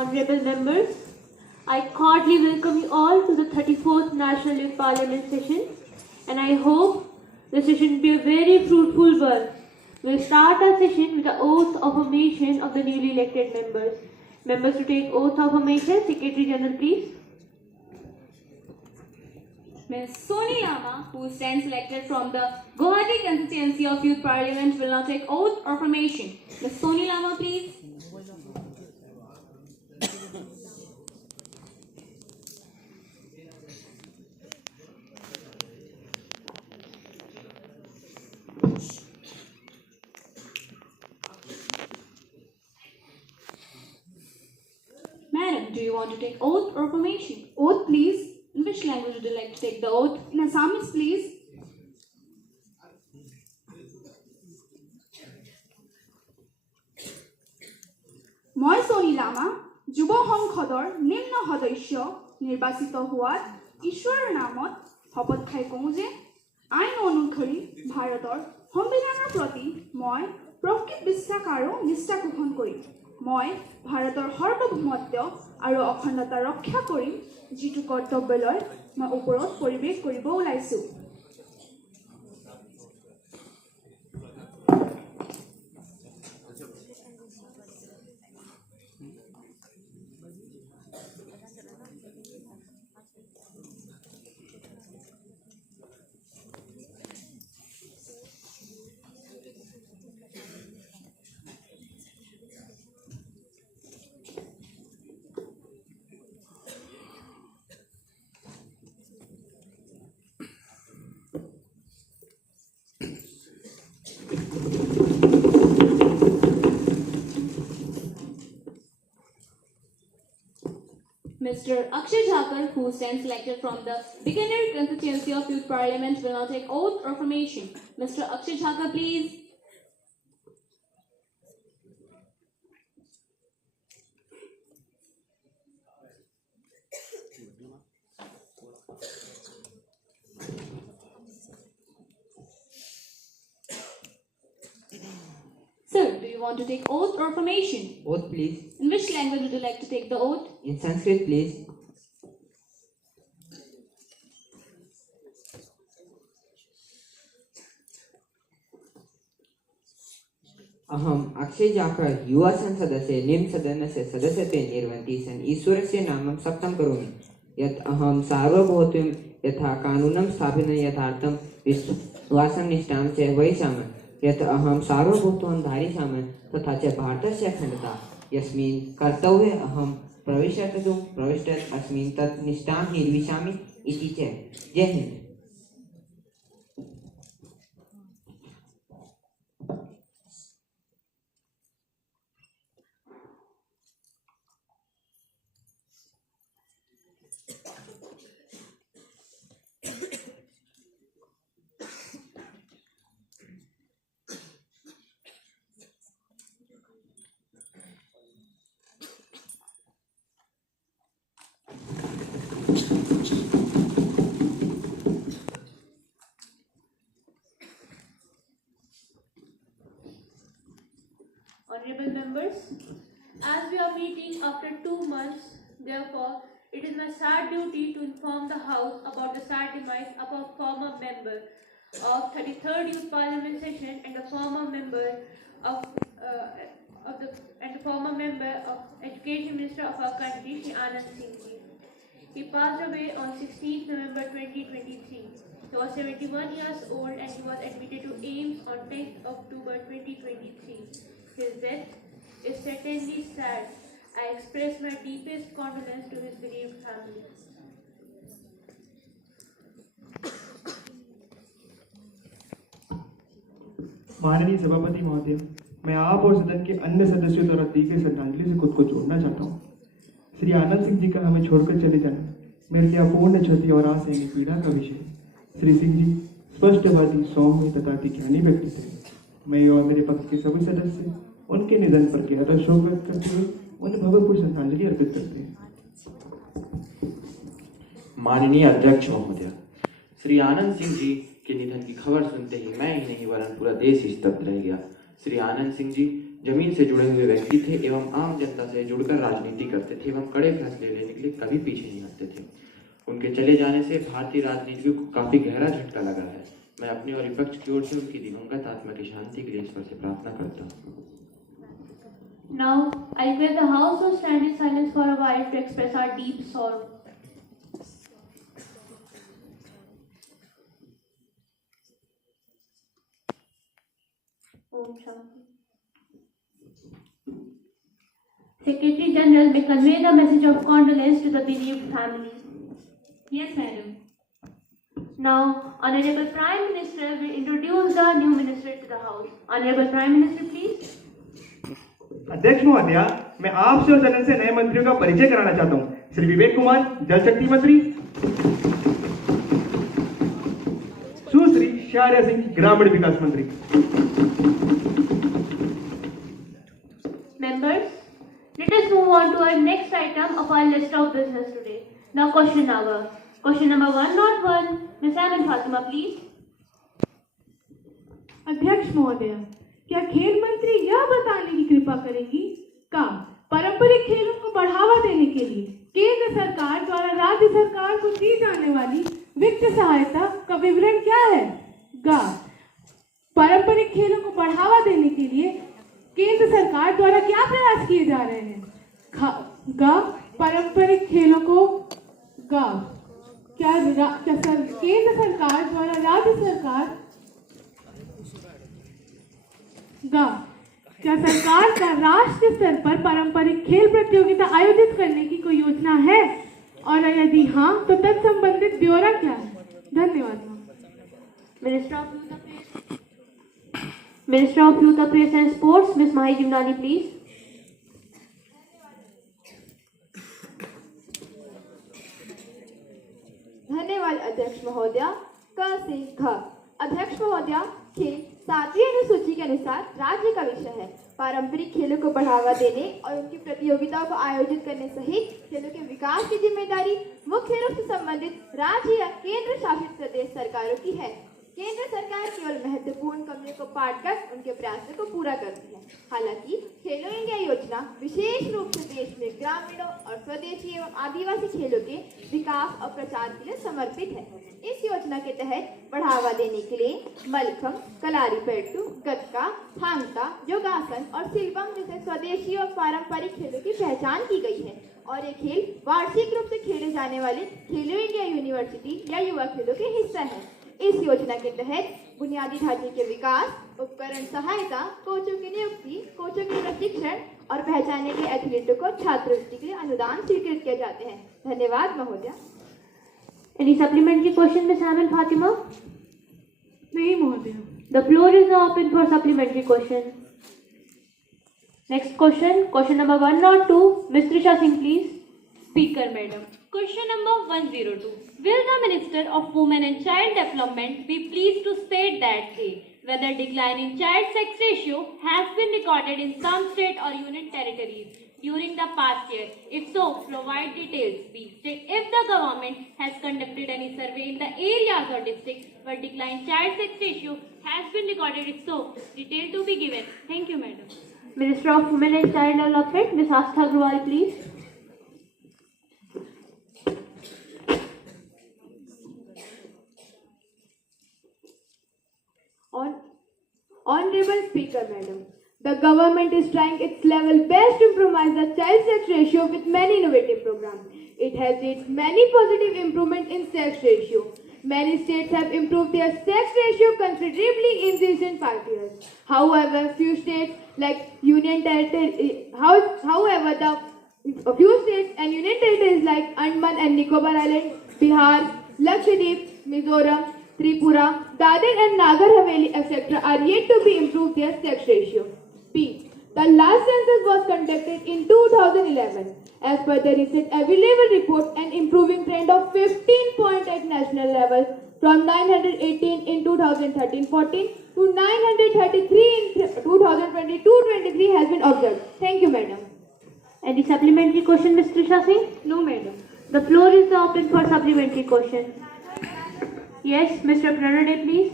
Honorable members, I cordially welcome you all to the 34th National Youth Parliament session, and I hope the session will be a very fruitful one. We'll start our session with the oath of affirmation of the newly elected members. Members to take oath of affirmation, Secretary General, please. Ms. Soni Lama, who stands elected from the Guwahati constituency of Youth Parliament, will now take oath or affirmation. Ms. Soni Lama, please. Madam, do you want to take oath or affirmation? Oath, please. In which language would you like to take the oath? In Assamese, please. মই Sony Lama যুৱ সংসদৰ নিম্ন সদস্য নিৰ্বাচিত হোৱাত ঈশ্বৰৰ নামত শপত খাই কওঁ যে আইন অনুসৰি ভাৰতৰ সংবিধানৰ প্ৰতি মই প্ৰকৃত বিশ্বাস আৰু নিষ্ঠা পোষণ কৰিম। মই ভাৰতৰ সাৰ্বভৌমত্ব আৰু অখণ্ডতা ৰক্ষা কৰিম, যিটো কৰ্তব্যলৈ মই ওপৰত পৰিৱেশ কৰিব ওলাইছোঁ। Mr. Akshay Jhakar, who stands elected from the Bikaner constituency of Youth Parliament, will now take oath or affirmation. Mr. Akshay Jhakar, please. Sir, do you want to take oath or affirmation? Oath, please. In which language would you like to take the oath? In Sanskrit, please. अहम अक्षय जाकर युवा संसदस्य निम्न सदनस्य सदस्यत्वे निर्वन्ति सन् ईश्वरस्य नामं सप्तं करोमि यत् अहं सार्वभौमत्वं यथा कानूनं स्थापनं यथार्थं विश्वासं निष्ठां च वहिष्यामि यत् अहं सार्वभौमत्वं धारयिष्यामि तथा च भारतस्य अखण्डता यस्मिन् कर्तव्ये अहं प्रविष्टः अस्मिन् तत् निष्ठां निर्विशामि इति च। जय हिन्द। Honorable members, as we are meeting after 2 months, therefore, it is my sad duty to inform the House about the sad demise of a former member of 33rd Youth Parliament session and the former member of Education Minister of our country, Shri Anand Singh Ji. He passed away on 16th November 2023. He was 71 years old and he was admitted to AIIMS on 10th October 2023. His death is certainly sad. I express my deepest condolence to his bereaved family. माननीय सभापति महोदय, मैं आप और सदन के अन्य सदस्यों द्वारा दी गई श्रद्धांजलि से खुद को जोड़ना चाहता हूँ। श्री आनंद सिंह जी का हमें छोड़कर चले जाना मेरे लिए अपूर्ण क्षति और असहनीय पीड़ा का विषय। श्री सिंह जी स्पष्टवादी, सौम्य तथा ज्ञानी व्यक्ति थे। मैं और मेरे पक्ष के सभी सदस्य उनके निधन पर गहरा शोक व्यक्त करते हुए उन्हें भवपूर्ण श्रद्धांजलि अर्पित करते हैं। माननीय अध्यक्ष महोदय, श्री आनंद सिंह जी के निधन की खबर सुनते ही मैं ही नहीं वरन पूरा देश ही स्तब्ध रह गया। श्री आनंद सिंह जी जमीन से जुड़े हुए व्यक्ति थे एवं आम जनता से जुड़कर राजनीति करते थे एवं कड़े फैसले लेने के लिए कभी पीछे नहीं हटते थे। उनके चले जाने से भारतीय राजनीति को काफी गहरा झटका लगा है। मैं अपनी और विपक्ष की ओर से उनकी दिवंगत आत्मा की शांति के लिए ईश्वर से प्रार्थना करता हूँ। Now, I request the House to stand in silence for a while to express our deep sorrow. Om Shanti. Secretary General may convey the message of condolence to the bereaved family. Yes, madam. Now, Honorable Prime Minister will introduce the new minister to the House. Honorable Prime Minister, please. अध्यक्ष महोदय, मैं आपसे और सदन से नए मंत्रियों का परिचय कराना चाहता हूँ। श्री विवेक कुमार, जल शक्ति मंत्री। सुश्री शार्या सिंह, ग्रामीण विकास मंत्री। Members, let us move on to our next item of our list of business today. Now, question hour. Question number 101. Ms. Aman Fatima, please. अध्यक्ष महोदय, क्या खेल मंत्री यह बताने की कृपा करेंगी का पारंपरिक खेलों को बढ़ावा देने के लिए केंद्र सरकार द्वारा राज्य सरकार को दी जाने वाली वित्त सहायता का विवरण क्या है? गा पारंपरिक खेलों को बढ़ावा देने के लिए केंद्र सरकार द्वारा क्या प्रयास किए जा रहे हैं? गा पारंपरिक खेलों को गा केंद्र सरकार द्वारा राज्य सरकार क्या सरकार का राष्ट्रीय स्तर पर पारंपरिक खेल प्रतियोगिता आयोजित करने की कोई योजना है, और यदि हाँ तो तत्संबंधित ब्यौरा क्या है? धन्यवाद। Minister of Youth Affairs and Sports, Ms. Mahi Jimnani, please. धन्यवाद अध्यक्ष महोदय। क से घ। अध्यक्ष महोदय, खेल 7वीं अनुसूची के अनुसार राज्य का विषय है। पारंपरिक खेलों को बढ़ावा देने और उनकी प्रतियोगिताओं को आयोजित करने सहित खेलों के विकास की जिम्मेदारी मुख्य रूप से संबंधित राज्य या केंद्र शासित प्रदेश सरकारों की है। केंद्र सरकार केवल महत्वपूर्ण कमियों को पाटकर उनके प्रयासों को पूरा करती है। हालांकि खेलो इंडिया योजना विशेष रूप से देश में ग्रामीणों और स्वदेशी एवं आदिवासी खेलों के विकास और प्रचार के लिए समर्पित है। इस योजना के तहत बढ़ावा देने के लिए मलखम, कलारीपयट्टू, गतका, थांगता, योगासन और सिलबम जैसे स्वदेशी और पारंपरिक खेलों की पहचान की गई है और ये खेल वार्षिक रूप से खेले जाने वाले खेलो इंडिया यूनिवर्सिटी या युवा खेलों के हिस्सा है। इस योजना के तहत बुनियादी ढांचे के विकास, उपकरण सहायता, कोचों की नियुक्ति, कोचों के प्रशिक्षण और पहचाने गए एथलीटों को छात्रवृत्ति के लिए अनुदान स्वीकृत किए जाते हैं। धन्यवाद महोदय। Any supplementary question, Ms. Aman Fatima? नहीं महोदय। The floor is now open for supplementary question. Next question, question number 102. Ms. Trisha Singh, please. Speaker Madam. Question number 102. Will the Minister of Women and Child Development be pleased to state that whether decline in child sex ratio has been recorded in some state or union territories during the past year? If so, provide details. B. State if the government has conducted any survey in the areas or districts where decline child sex ratio has been recorded. If so, detail to be given. Thank you, Madam. Minister of Women and Child Development, Ms. Astha Agrawal, please. Honorable Speaker, Madam, the government is trying its level best to improve the child sex ratio with many innovative programs. It has made many positive improvements in sex ratio. Many states have improved their sex ratio considerably in recent 5 years. However, few states like Union Territory, few states and Union Territories like Andaman and Nicobar Islands, Bihar, Lakshadweep, Mizoram, Tripura, Dadar and Nagar Haveli, etc. are yet to be improved their sex ratio. B. The last census was conducted in 2011. As per the recent available report, an improving trend of 15 points at national level from 918 in 2013-14 to 933 in 2022-23 has been observed. Thank you, Madam. Any supplementary question, Ms. Trisha Singh? No, Madam. The floor is now open for supplementary question. Yes, Mr. Pranade, please.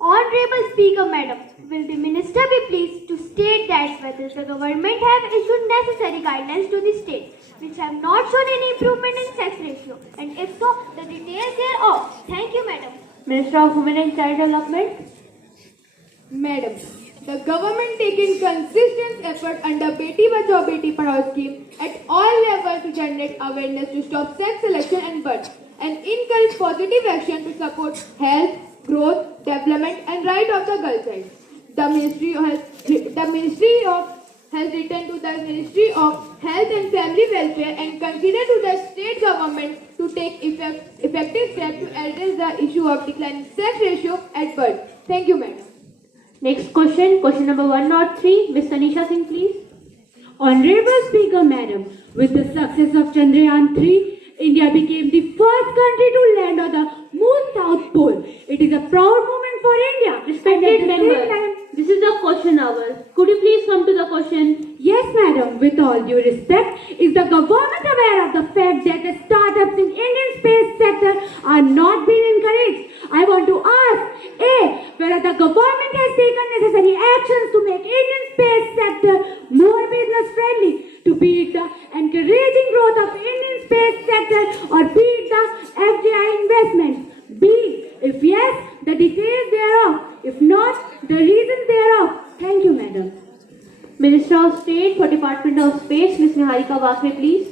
Honorable Speaker, Madam, will the minister be pleased to state that whether the government have issued necessary guidelines to the states which have not shown any improvement in sex ratio, and if so, the details thereof? Thank you, madam. Minister of Women and Child Development. Madam, the government taking consistent effort under Beti Bachao Beti Padhao scheme at all levels to generate awareness to stop sex selection and birth and encourage positive action to support health, growth, development and right of the girl child. The Ministry of has written to the Ministry of Health and Family Welfare and considered to the state government to take effective steps to address the issue of declining sex ratio at birth. Thank you, madam. Next question, question number 103. Ms. Tanisha Singh, please. Honorable Speaker, Madam, with the success of Chandrayaan 3, India became the first country to land on the Moon South Pole. It is a proud moment for India. Respected member, this is the question hour. Could you please come to the question? Yes, Madam, with all due respect, is the government aware of the fact that the startups in Indian space sector are not being encouraged? I want to ask, A, whether the government has taken necessary actions to make Indian space sector more business friendly, to beat the encouraging growth of Indian space sector or beat the FDI investments. B, if yes, the details thereof. If not, the reasons thereof. Thank you, Madam. Minister of State for Department of Space, Ms. Niharika Vakre, please.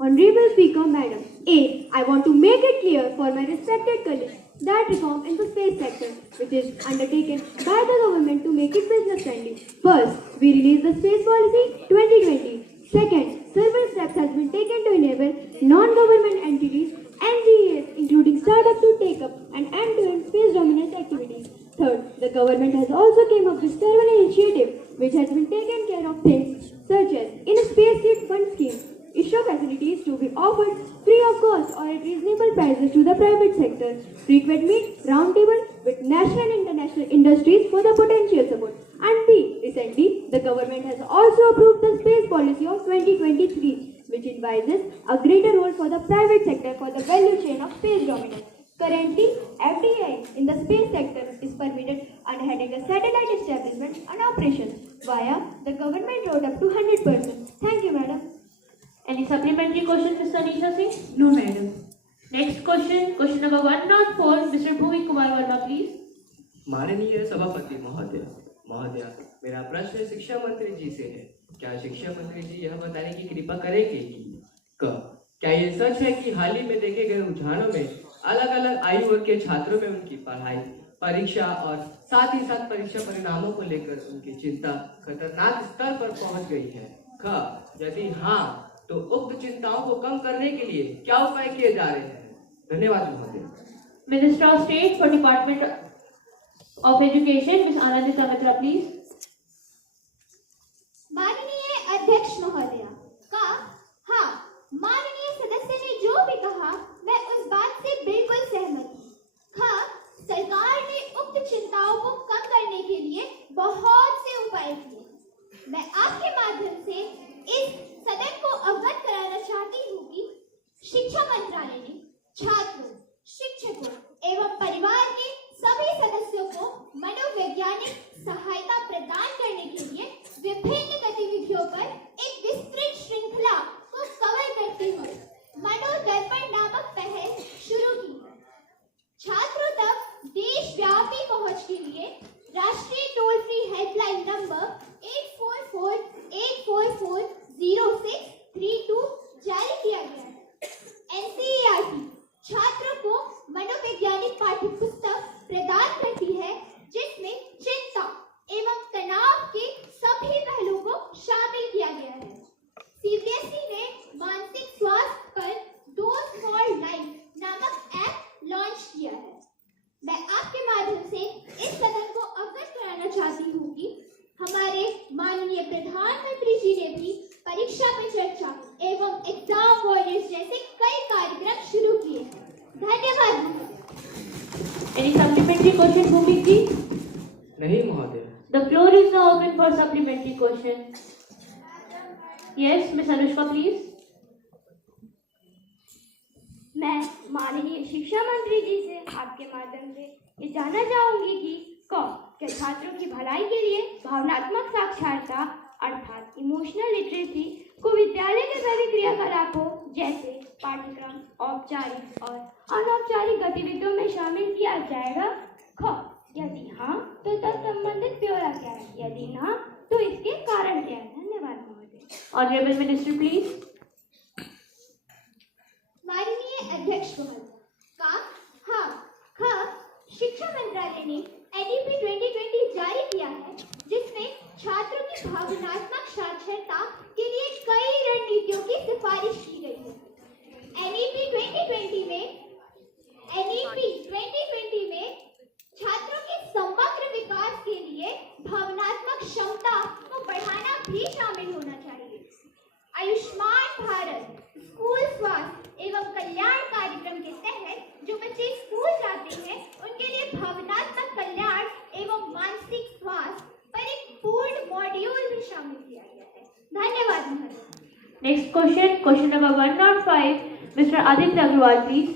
Honorable Speaker, Madam, A, I want to make it clear for my respected colleagues that reform in the space sector, which is undertaken by the government to make it business friendly. First, we released the Space Policy 2020. Second, several steps has been taken to enable non-government entities, NGOs, including startups, to take up an end-to-end space dominance activities. Third, the government has also came up with several initiatives which has been taken care of things such as in a space seed fund scheme, issue facilities to be offered free of cost or at reasonable prices to the private sector, frequent meet roundtable with national and international industries for the potential support. And B, recently, the government has also approved the space policy of 2023, which advises a greater role for the private sector for the value chain of space dominance. Currently, FDI in the space sector is permitted under heading the satellite establishment and operations via the government road up to 100%. Thank you, madam. Any supplementary question, Ms. Tanisha Singh? No, Madam. Next question, question number 104. Mr. Bhuvik Kumar Verma, please. माननीय सभापति महोदय, मेरा प्रश्न शिक्षा मंत्री जी से है। क्या शिक्षा मंत्री जी यह बताने की कृपा करेंगे कि क्या ये सच है कि हाल ही में देखे गए रुझानों में अलग अलग आयु वर्ग के छात्रों में उनकी पढ़ाई, परीक्षा और साथ ही साथ परीक्षा परिणामों को लेकर उनकी चिंता खतरनाक स्तर पर पहुंच गई है? यदि हाँ, तो उक्त चिंताओं को कम करने के लिए क्या उपाय किए जा रहे हैं? धन्यवाद महोदय। Minister of State for Department of Education, Ms. Anandita Mitra, please. माननीय अध्यक्ष महोदय का हाँ, माननीय सदस्य ने जो भी कहा मैं उस बात से बिल्कुल सहमत हूँ। हाँ, सरकार ने उक्त चिंताओं को कम करने के लिए बहुत से उपाय किए। मैं आपके माध्यम से इस सदन को अवगत कराना चाहती हूँ कि शिक्षा मंत्रालय ने छात्रों, शिक्षकों एवं परिवार के सभी सदस्यों को मनोवैज्ञानिक सहायता प्रदान करने के लिए विभिन्न गतिविधियों पर एक विस्तृत श्रृंखला को कवर करते हुए मनोदर्पण नामक पहल शुरू की है। छात्रों तक देशव्यापी पहुंच के लिए राष्ट्रीय टोल फ्री हेल्पलाइन नंबर 844-844-0632 जारी किया गया है। NCERT छात्रों को मनोवैज्ञानिक पाठ्य पुस्तक प्रदान करती है जिसमें चिंता एवं तनाव के सभी पहलुओं को शामिल किया गया है। CBSE ने मानसिक स्वास्थ्य पर दोस्त फॉर लाइफ नामक ऐप लॉन्च किया है। मैं आपके माध्यम से इस सदन को अवगत कराना चाहती हूँ कि हमारे माननीय प्रधानमंत्री जी ने भी परीक्षा पे चर्चा एवं एग्जाम वॉरियर्स जैसे कई कार्यक्रम शुरू किए हैं। धन्यवाद। Any supplementary question, Bhuvik ji? नहीं महोदय। The floor is now open for supplementary question. Yes, Ms. Anushka, please. मैं माननीय शिक्षा मंत्री जी से आपके माध्यम से ये जानना चाहूंगी कि क्या छात्रों की भलाई के लिए भावनात्मक साक्षरता अर्थात इमोशनल लिटरेसी को विद्यालय के सभी क्रियाकलापों जैसे पाठ्यक्रम, औपचारिक और अनौपचारिक गतिविधियों में शामिल किया जाएगा? यदि हाँ तो तत्संबंधित ब्यौरा क्या है? यदि ना तो इसके कारण क्या है? धन्यवाद महोदय। Honourable minister please. माननीय अध्यक्ष महोदय, शिक्षा मंत्रालय ने एनईपी 2020 जारी किया है, जिसमें छात्रों की भावनात्मक साक्षरता के लिए कई रणनीतियों की सिफारिश की गई है। एनईपी 2020 में छात्रों के समग्र विकास के लिए भावनात्मक क्षमता को बढ़ाना भी शामिल होना चाहिए। आयुष्मान भारत स्कूल स्वास्थ्य एवं कल्याण कार्यक्रम के तहत जो बच्चे स्कूल जाते हैं उनके लिए भावनात्मक कल्याण एवं मानसिक स्वास्थ्य पर एक पूर्ण मॉड्यूल भी शामिल किया गया है। धन्यवाद महोदय। Next question number 105, mister Aditya Agarwal please.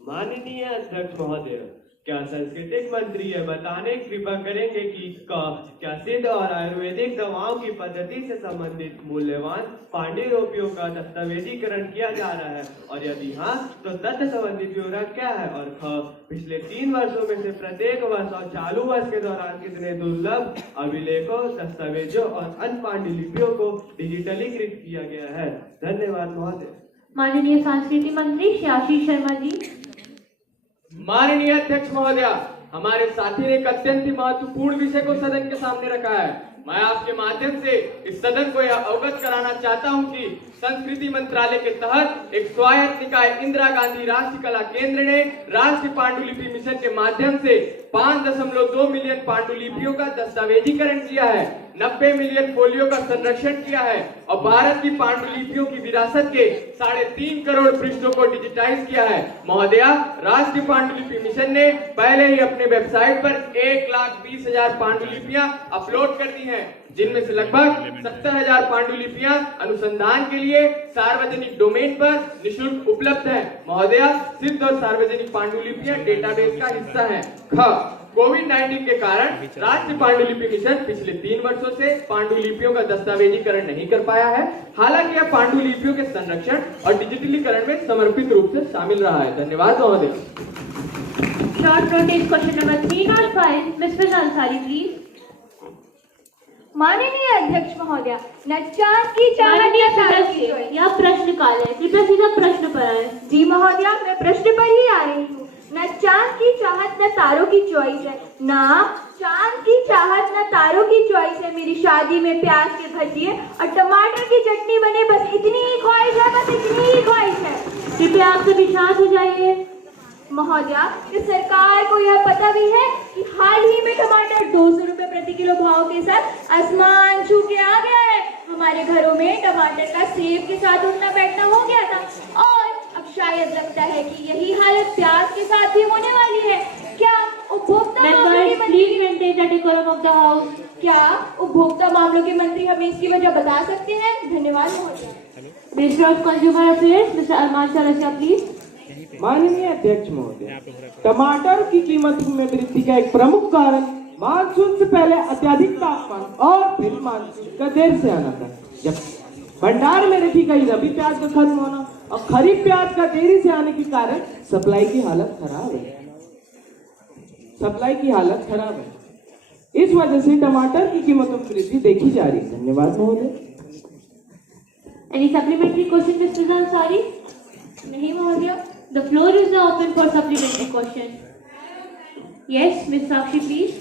माननीय अध्यक्ष महोदय, क्या सांस्कृतिक मंत्री यह बताने कृपा करेंगे कि क्या सिद्ध और आयुर्वेदिक दवाओं की पद्धति से संबंधित मूल्यवान पांडुलिपियों का दस्तावेजीकरण किया जा रहा है, और यदि हाँ तो तथ्य संबंधी ब्यौरा क्या है, और पिछले 3 वर्षों में से प्रत्येक वर्ष और चालू वर्ष के दौरान कितने दुर्लभ अभिलेखों, दस्तावेजों और अन्य पांडुलिपियों को डिजिटलीकृत किया गया है? धन्यवाद महोदय। माननीय संस्कृति मंत्री श्री आशीष शर्मा जी। माननीय अध्यक्ष महोदय, हमारे साथी ने एक अत्यंत ही महत्वपूर्ण विषय को सदन के सामने रखा है। मैं आपके माध्यम से इस सदन को यह अवगत कराना चाहता हूं कि संस्कृति मंत्रालय के तहत एक स्वायत्त निकाय इंदिरा गांधी राष्ट्रीय कला केंद्र ने राष्ट्रीय पांडुलिपि मिशन के माध्यम से 5.2 मिलियन पांडुलिपियों का दस्तावेजीकरण किया है, 90 मिलियन फोलियो का संरक्षण किया है और भारत की पांडुलिपियों की विरासत के 3.5 करोड़ पृष्ठों को डिजिटाइज किया है। महोदया, राष्ट्रीय पांडुलिपि मिशन ने पहले ही अपने वेबसाइट पर 1,20,000 पांडुलिपियां अपलोड कर दी हैं, जिनमें से लगभग 70,000 पांडुलिपियां अनुसंधान के लिए सार्वजनिक डोमेन पर निःशुल्क उपलब्ध है। महोदया, सिद्ध और सार्वजनिक पांडुलिपियां डेटाबेस का हिस्सा हैं। कोविड-19 के कारण राष्ट्रीय पांडुलिपि मिशन पिछले 3 वर्षों से पांडुलिपियों का दस्तावेजीकरण नहीं कर पाया है। हालांकि यह पांडुलिपियों के संरक्षण और डिजिटलीकरण में समर्पित रूप से शामिल रहा है। धन्यवाद महोदय। Short notice question number 305, miss Fiza Ansari please. माननीय अध्यक्ष महोदय, नचान की चाहत यह प्रश्न काल है, कृपया सीधा प्रश्न पर आए। जी महोदया, मैं प्रश्न पर ही आ रही हूँ। न चांद की चाहत न तारों की चॉइस है, ना चांद की चाहत न तारों की चॉइस है। मेरी शादी में प्याज के भजिए और टमाटर की चटनी बने, बस इतनी ही ख्वाहिश है, बस इतनी ही ख्वाहिश है। कृपया आप सभी शांत हो जाइए। महोदया, इस सरकार को यह पता भी है कि हाल ही में टमाटर 200 रुपए प्रति किलो भाव के साथ आसमान छू के आ गया है। हमारे घरों में टमाटर का सेब के साथ उठना बैठना हो गया था, और अब शायद लगता है कि यही हालत प्याज के साथ भी होने वाली है। क्या उपभोक्ता मामलों के मंत्री हमें इसकी वजह बता सकते हैं? धन्यवाद महोदय। Minister of consumer affairs mister Arman Chaurasia please. माननीय अध्यक्ष महोदय, टमाटर की कीमत में वृद्धि का एक प्रमुख कारण मानसून से पहले अत्यधिक तापमान और फिर मानसून का देर से आना था। जब भंडार में रखी गई रबी प्याज का खत्म होना और खरीफ प्याज का देरी से आने के कारण सप्लाई की हालत खराब है। इस वजह से टमाटर की कीमतों में वृद्धि देखी जा रही है। धन्यवाद महोदय। Any supplementary question mister Ansari? नहीं महोदय। The floor is now open for supplementary questions. Yes, Miss Sakshi, please.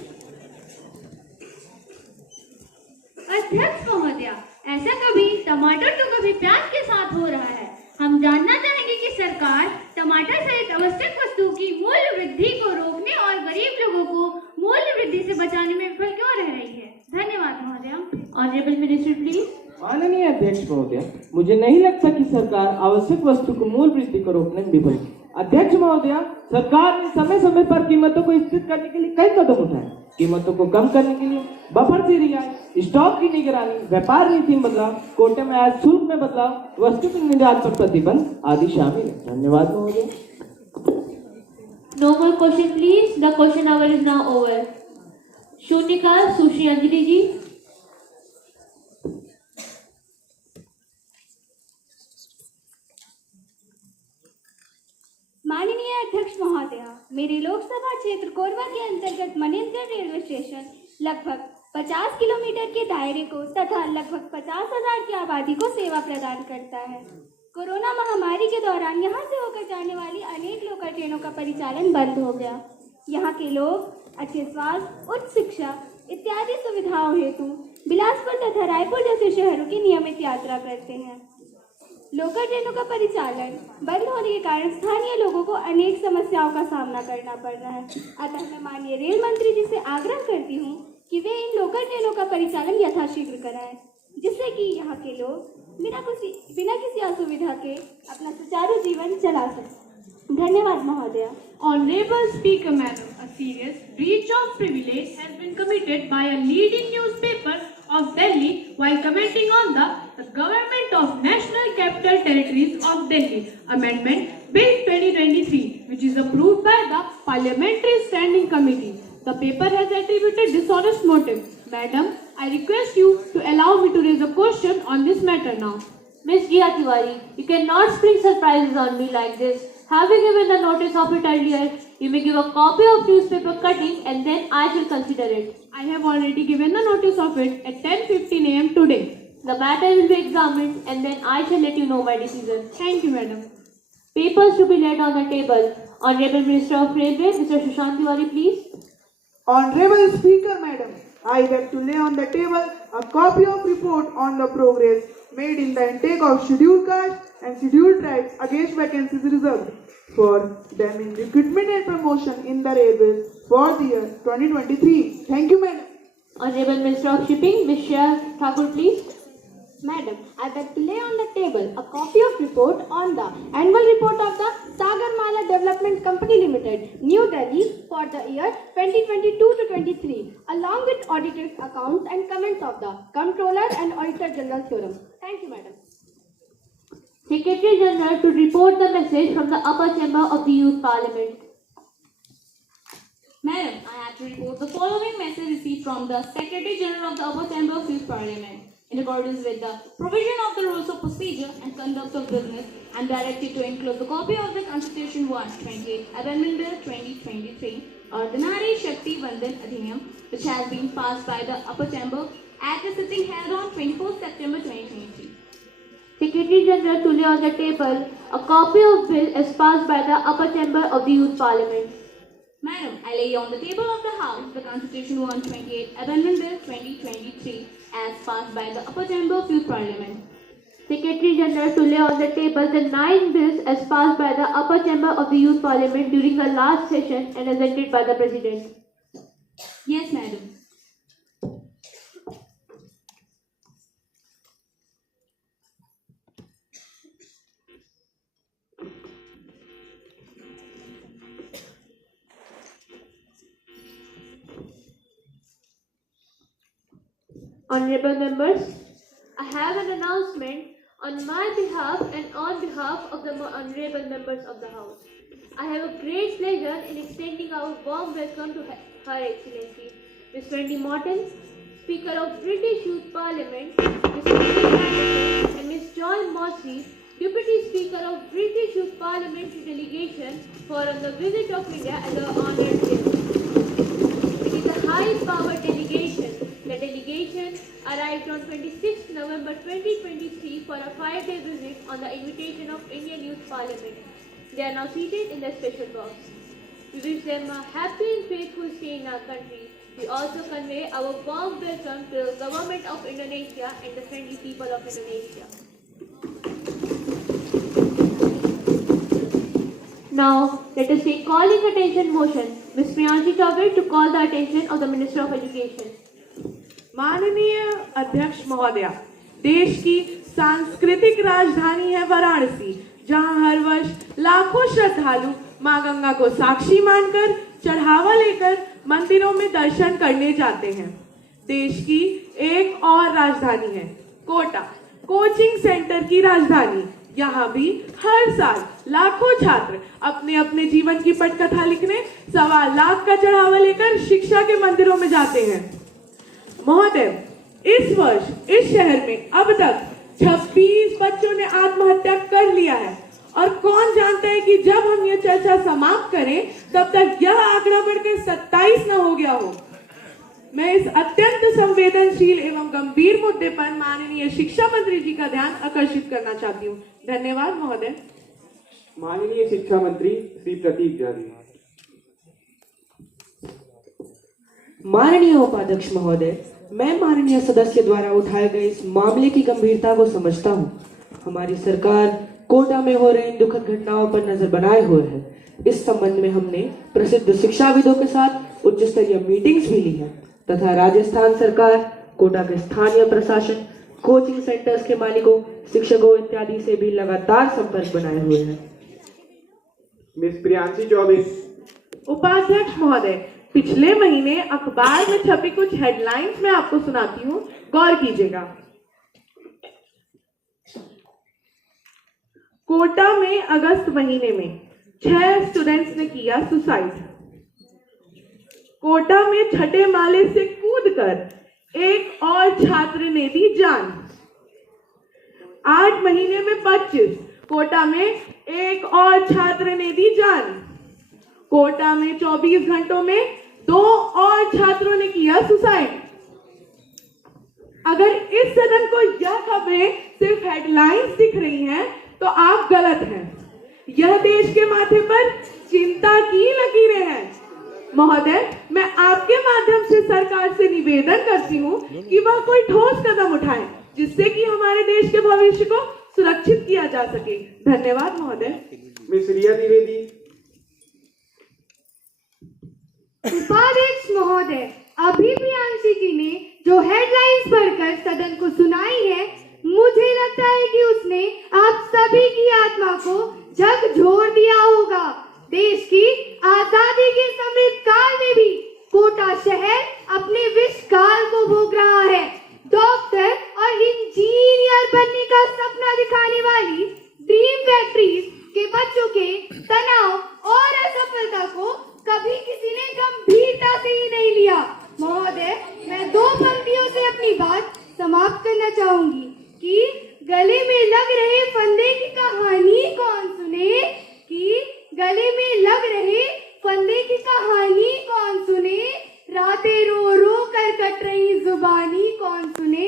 अध्यक्ष महोदया, ऐसा कभी टमाटर तो कभी प्याज के साथ हो रहा है। हम जानना चाहेंगे कि सरकार टमाटर सहित आवश्यक वस्तुओं की मूल्य वृद्धि को रोकने और गरीब लोगों को मूल्य वृद्धि से बचाने में विफल क्यों रह रही है? धन्यवाद महोदया। Honourable minister please. माननीय अध्यक्ष महोदय, मुझे नहीं लगता कि सरकार आवश्यक वस्तु को मूल्य वृद्धि को रोकने में विफल। अध्यक्ष महोदय, सरकार ने समय समय पर कीमतों को स्थिर करने के लिए कई कदम उठाए। कीमतों को कम करने के लिए बफर से रियायत, स्टॉक की निगरानी, व्यापार नीति में बदलाव, कोटे में आयात शुल्क में बदलाव, वस्तु के निर्यात पर प्रतिबंध आदि शामिल है। धन्यवाद महोदय। No more question, please. The question hour is now over. Shunika Sushri Anjali ji. माननीय अध्यक्ष महोदय, मेरे लोकसभा क्षेत्र कोरबा के अंतर्गत मनेन्द्रगढ़ रेलवे स्टेशन लगभग 50 किलोमीटर के दायरे को तथा लगभग 50,000 की आबादी को सेवा प्रदान करता है। कोरोना महामारी के दौरान यहाँ से होकर जाने वाली अनेक लोकल ट्रेनों का परिचालन बंद हो गया। यहाँ के लोग अच्छे स्वास्थ्य, उच्च शिक्षा इत्यादि सुविधाओं हेतु बिलासपुर तथा रायपुर जैसे शहरों की नियमित यात्रा करते हैं। लोकल ट्रेनों का परिचालन बंद होने के कारण स्थानीय लोगों को अनेक समस्याओं का सामना करना पड़ रहा है। अतः मैं माननीय रेल मंत्री जी से आग्रह करती हूँ कि वे इन लोकल ट्रेनों का परिचालन यथाशीघ्र कराएं, जिससे कि यहाँ के लोग बिना किसी असुविधा के अपना सुचारू जीवन चला सकें। धन्यवाद महोदय। Honorable Speaker Madam, a serious breach of privilege has been committed by a leading newspaper of Delhi while commenting on the Government of National Capital Territories of Delhi Amendment Bill 2023, which is approved by the Parliamentary Standing Committee. The paper has attributed dishonest motive. Madam, I request you to allow me to raise a question on this matter now. Miss Jia Tiwari, you cannot spring surprises on me like this. Having given the notice of it earlier, you may give a copy of newspaper cutting and then I shall consider it. I have already given the notice of it at 10:15 a.m. today. The matter will be examined and then I shall let you know my decision. Thank you, madam. Papers to be laid on the table. Honorable Minister of Railway, Mr. Sushant Tiwari, please. Honorable Speaker, madam, I beg to lay on the table a copy of report on the progress made in the intake of scheduled castes and scheduled tribes against vacancies reserved for them in recruitment and promotion in the railways for the year 2023. Thank you, madam. Honorable Minister of Shipping, Ms. Shreya Thakur, please. Madam, I beg to lay on the table a copy of report on the annual report of the Sagarmala Development Company Limited, New Delhi for the year 2022 to 23, along with audited accounts and comments of the Comptroller and Auditor General Forum. Thank you, madam. Secretary General to report the message from the upper chamber of the Youth Parliament. Madam, I have to report the following message received from the Secretary General of the Upper Chamber of Youth Parliament. In accordance with the provision of the rules of procedure and conduct of business, I am directed to enclose a copy of the Constitution 128 Amendment Bill 2023, Ordinary Shakti Vandan Adhiniyam, which has been passed by the Upper Chamber at the sitting held on 24 September 2023. Secretary General to lay on the table a copy of bill as passed by the upper chamber of the Youth Parliament. Madam, I lay on the table of the House the Constitution 128 Amendment Bill 2023 as passed by the upper chamber of Youth Parliament. Secretary General to lay on the table the 9 bills as passed by the upper chamber of the Youth Parliament during the last session and assented by the President. Yes, madam. Honorable members, I have an announcement on my behalf and on behalf of the honorable members of the House. I have a great pleasure in extending our warm welcome to Her Excellency Ms. Wendy Morton, Speaker of British Youth Parliament, Mr. Neil Anderson, and Ms. Joy Mossy, Deputy Speaker of British Youth Parliamentary Delegation, for on the visit of India as an honored guest. It is a high-powered delegation. The delegation arrived on 26 November 2023 for a 5-day visit on the invitation of Indian Youth Parliament. They are now seated in the special box. We wish them a happy and faithful stay in our country. We also convey our warm welcome to the Government of Indonesia and the friendly people of Indonesia. Now, let us take calling attention motion. Ms. Priyanshi Chaubey to call the attention of the Minister of Education. माननीय अध्यक्ष महोदया, देश की सांस्कृतिक राजधानी है वाराणसी, जहां हर वर्ष लाखों श्रद्धालु मां गंगा को साक्षी मानकर चढ़ावा लेकर मंदिरों में दर्शन करने जाते हैं। देश की एक और राजधानी है कोटा, कोचिंग सेंटर की राजधानी, यहाँ भी हर साल लाखों छात्र अपने अपने जीवन की पटकथा लिखने 1.25 लाख का चढ़ावा लेकर शिक्षा के मंदिरों में जाते हैं। महोदय, इस वर्ष इस शहर में अब तक 26 बच्चों ने आत्महत्या कर लिया है और कौन जानता है कि जब हम ये चर्चा समाप्त करें तब तक यह आंकड़ा बढ़कर 27 न हो गया हो। मैं इस अत्यंत संवेदनशील एवं गंभीर मुद्दे पर माननीय शिक्षा मंत्री जी का ध्यान आकर्षित करना चाहती हूँ। धन्यवाद महोदय। माननीय शिक्षा मंत्री श्री प्रतीक जारी। माननीय उपाध्यक्ष महोदय, मैं माननीय सदस्य द्वारा उठाए गए इस मामले की गंभीरता को समझता हूँ। हमारी सरकार कोटा में हो रही इन दुखद घटनाओं पर नजर बनाए हुए है। इस संबंध में हमने प्रसिद्ध शिक्षाविदों के साथ उच्च स्तरीय मीटिंग्स भी ली है तथा राजस्थान सरकार, कोटा के स्थानीय प्रशासन, कोचिंग सेंटर्स के मालिकों, शिक्षकों इत्यादि से भी लगातार संपर्क बनाए हुए हैं। मिस प्रियांशी चौबे। उपाध्यक्ष महोदय, पिछले महीने अखबार में छपी कुछ हेडलाइंस मैं आपको सुनाती हूँ, गौर कीजिएगा। कोटा में अगस्त महीने में 6 स्टूडेंट्स ने किया सुसाइड। कोटा में छठे माले से कूदकर एक और छात्र ने दी जान। 8 महीने में 25, कोटा में एक और छात्र ने दी जान। कोटा में 24 घंटों में 2 और छात्रों ने किया सुसाइड। अगर इस सदन को यह खबरें सिर्फ हेडलाइंस दिख रही हैं, तो आप गलत हैं। यह देश के माथे पर चिंता की लकीरें हैं। महोदय, मैं आपके माध्यम से सरकार से निवेदन करती हूँ कि वह कोई ठोस कदम उठाए जिससे कि हमारे देश के भविष्य को सुरक्षित किया जा सके। धन्यवाद महोदय। मिस रिया द्विवेदी। उपाध्यक्ष महोदय, अभी प्रियांशी जी ने जो हेडलाइंस पढ़कर सदन को सुनाई है, मुझे लगता है कि उसने आप सभी की आत्मा को झकझोर दिया होगा। देश की आजादी के समृद्ध काल में भी कोटा शहर अपने विष काल को भोग रहा है। डॉक्टर और इंजीनियर बनने का सपना दिखाने वाली ड्रीम फैक्ट्रीज के बच्चों के तनाव और असफलता को कभी किसी ने गंभीरता से ही नहीं लिया। महोदय, मैं 2 पंक्तियों से अपनी बात समाप्त करना चाहूंगी कि गले में लग रहे फंदे की कहानी कौन सुने, कि गले में लग रहे फंदे की कहानी कौन सुने, रातें रो रो कर कट रही जुबानी कौन सुने।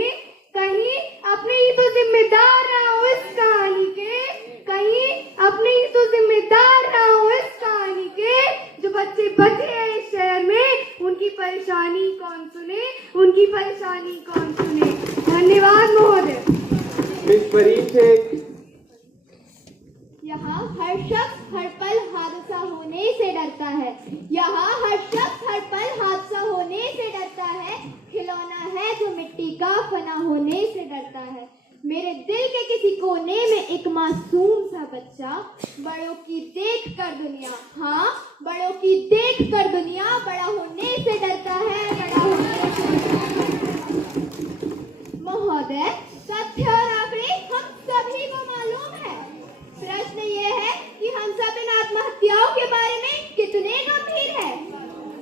कहीं अपने ही तो जिम्मेदार ना हो इस कहानी के, कहीं अपने ही तो जिम्मेदार ना हो इस कहानी के। जो बच्चे बचे हैं इस शहर में, उनकी परेशानी कौन सुने, उनकी परेशानी कौन सुने। धन्यवाद महोदय। मिस परीन शेख। यहाँ हर शख्स हर पल हादसा होने से डरता है। यहाँ हर शख्स हर पल हादसा होने से डरता है। खिलौना है जो मिट्टी का फना होने से डरता है। मेरे दिल के किसी कोने में एक मासूम सा बच्चा बड़ों की देख कर दुनिया, हाँ बड़ों की देख कर दुनिया बड़ा होने से डरता है, बड़ा होने से डरता है। महोदय, तथ्य और आंकड़े हम सभी को मालूम है। प्रश्न ये है कि हम सब इन आत्महत्याओं के बारे में कितने गंभीर हैं।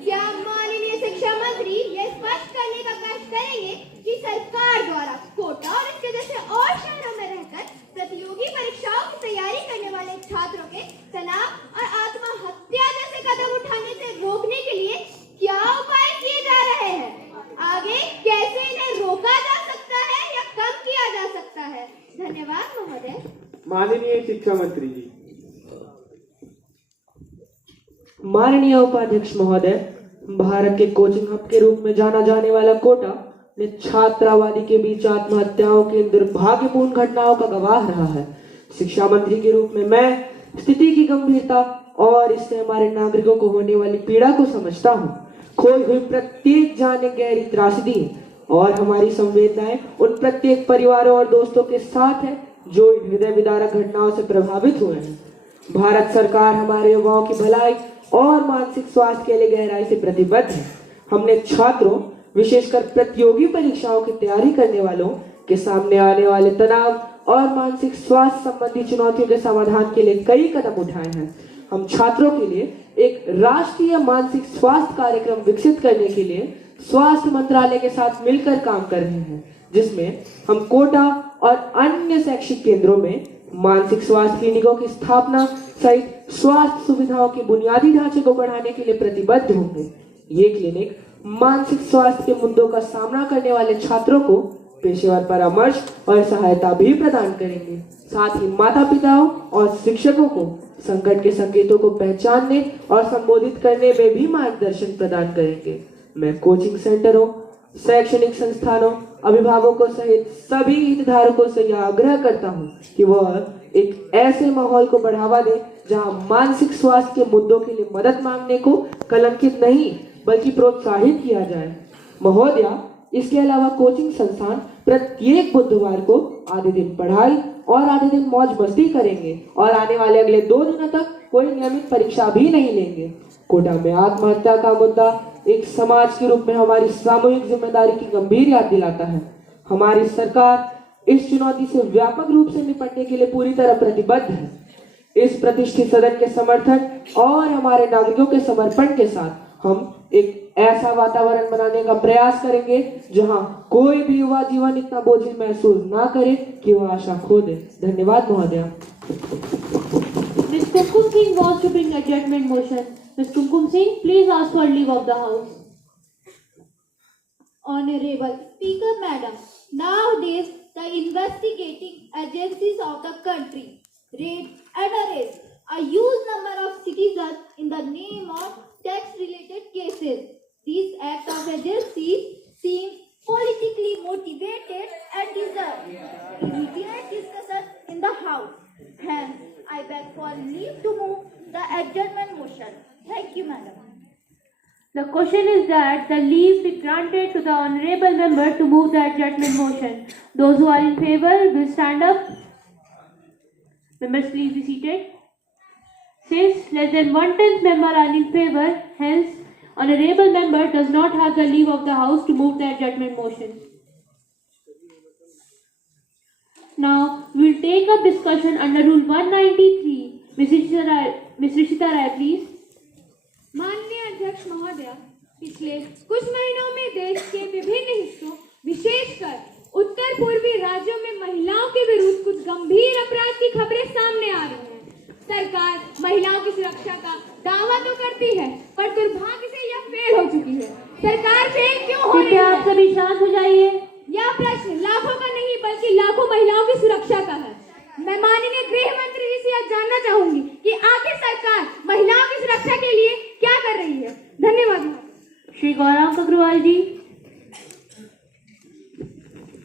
क्या माननीय शिक्षा मंत्री ये स्पष्ट करने का कष्ट करेंगे कि सरकार द्वारा कोटा और इसके जैसे और शहरों में रहकर प्रतियोगी परीक्षाओं की तैयारी करने वाले छात्रों के तनाव और आत्महत्या जैसे कदम उठाने से रोकने के लिए क्या उपाय किए जा रहे हैं? आगे कैसे इन्हें रोका जा सकता है या कम किया जा सकता है? धन्यवाद महोदय। माननीय शिक्षा मंत्री जी। माननीय उपाध्यक्ष महोदय, भारत के कोचिंग हब के रूप में जाना जाने वाला कोटा ने छात्रावादी के बीच आत्महत्याओं के दुर्भाग्यपूर्ण घटनाओं का गवाह रहा है। शिक्षा मंत्री के रूप में मैं स्थिति की गंभीरता और इससे हमारे नागरिकों को होने वाली पीड़ा को समझता हूँ। खोई हुई प्रत्येक जान एक गहरी त्रासदी है और हमारी संवेदनाएं उन प्रत्येक परिवारों और दोस्तों के साथ है जो इन हृदय विदारक घटनाओं से प्रभावित हुए हैं। भारत सरकार हमारे युवाओं की भलाई और मानसिक स्वास्थ्य के लिए गहराई से प्रतिबद्ध है। हमने छात्रों, विशेषकर प्रतियोगी परीक्षाओं की तैयारी करने वालों के सामने आने वाले तनाव और मानसिक स्वास्थ्य संबंधी चुनौतियों के समाधान के लिए कई कदम उठाए हैं। हम छात्रों के लिए एक राष्ट्रीय मानसिक स्वास्थ्य कार्यक्रम विकसित करने के लिए स्वास्थ्य मंत्रालय के साथ मिलकर काम कर रहे हैं, जिसमें हम कोटा और अन्य शैक्षिक केंद्रों में मानसिक स्वास्थ्य क्लिनिकों की स्थापना सहित स्वास्थ्य सुविधाओं के बुनियादी ढांचे को बढ़ाने के लिए प्रतिबद्ध होंगे। ये क्लिनिक मानसिक स्वास्थ्य के मुद्दों का सामना करने वाले छात्रों को पेशेवर परामर्श और सहायता भी प्रदान करेंगे। साथ ही माता पिताओं और शिक्षकों को संकट के संकेतों को पहचानने और संबोधित करने में भी मार्गदर्शन प्रदान करेंगे। मैं कोचिंग सेंटरों, शैक्षणिक संस्थानों, अभिभावकों सहित सभी हितधारकों से यह आग्रह करता हूं कि वह एक ऐसे माहौल को बढ़ावा दे जहां मानसिक स्वास्थ्य के मुद्दों के लिए मदद मांगने को कलंकित नहीं बल्कि प्रोत्साहित किया जाए। महोदया, इसके अलावा कोचिंग संस्थान प्रत्येक बुधवार को आधे दिन पढ़ाई और आधे दिन मौज मस्ती करेंगे और आने वाले अगले 2 दिनों तक कोई नियमित परीक्षा भी नहीं लेंगे। कोटा में आत्महत्या का मुद्दा एक समाज के रूप में हमारी सामूहिक जिम्मेदारी की गंभीर याद दिलाता है। हमारी सरकार इस चुनौती से व्यापक रूप से निपटने के लिए पूरी तरह प्रतिबद्ध है। इस प्रतिष्ठित सदन के समर्थन और हमारे नागरिकों के समर्पण के साथ हम एक ऐसा वातावरण बनाने का प्रयास करेंगे जहां कोई भी युवा जीवन इतना बोझिल महसूस ना करे कि वह आशा खो दे। धन्यवाद महोदया। Ms. Kumkum Singh wants to bring adjournment motion. Ms. Kumkum Singh, please ask for leave of the house. Honorable Speaker Madam, nowadays the investigating agencies of the country raid and arrest a huge number of citizens in the name of tax-related cases. These acts of agencies seem politically motivated and deserve immediate discussion in the House. Hence, I beg for leave to move the adjournment motion. Thank you, Madam. The question is that the leave be granted to the honorable member to move the adjournment motion. Those who are in favor will stand up. Members, please be seated. Since less than 1/10 member are in favor, hence honorable member does not have the leave of the house to move the adjournment motion. Now we will take up discussion under Rule 193. Ms. Rishita Rai, please. माननीय अध्यक्ष महोदय, पिछले कुछ महीनों में देश के विभिन्न हिस्सों, विशेषकर उत्तर पूर्वी राज्यों में महिलाओं के विरुद्ध कुछ गंभीर अपराध की खबरें सामने आ रही हैं। सरकार महिलाओं की सुरक्षा का दावा तो करती है, पर दुर्भाग्य से यह फेल हो चुकी है। सरकार फेल क्यों हो रही है? आप सभी शांत हो जाइए। यह प्रश्न लाखों का नहीं बल्कि लाखों महिलाओं की सुरक्षा का है। मैं माननीय गृह मंत्री जी से यह जानना चाहूंगी कि आखिर सरकार महिलाओं की सुरक्षा के लिए क्या कर रही है। धन्यवाद। श्री गौरव अग्रवाल जी।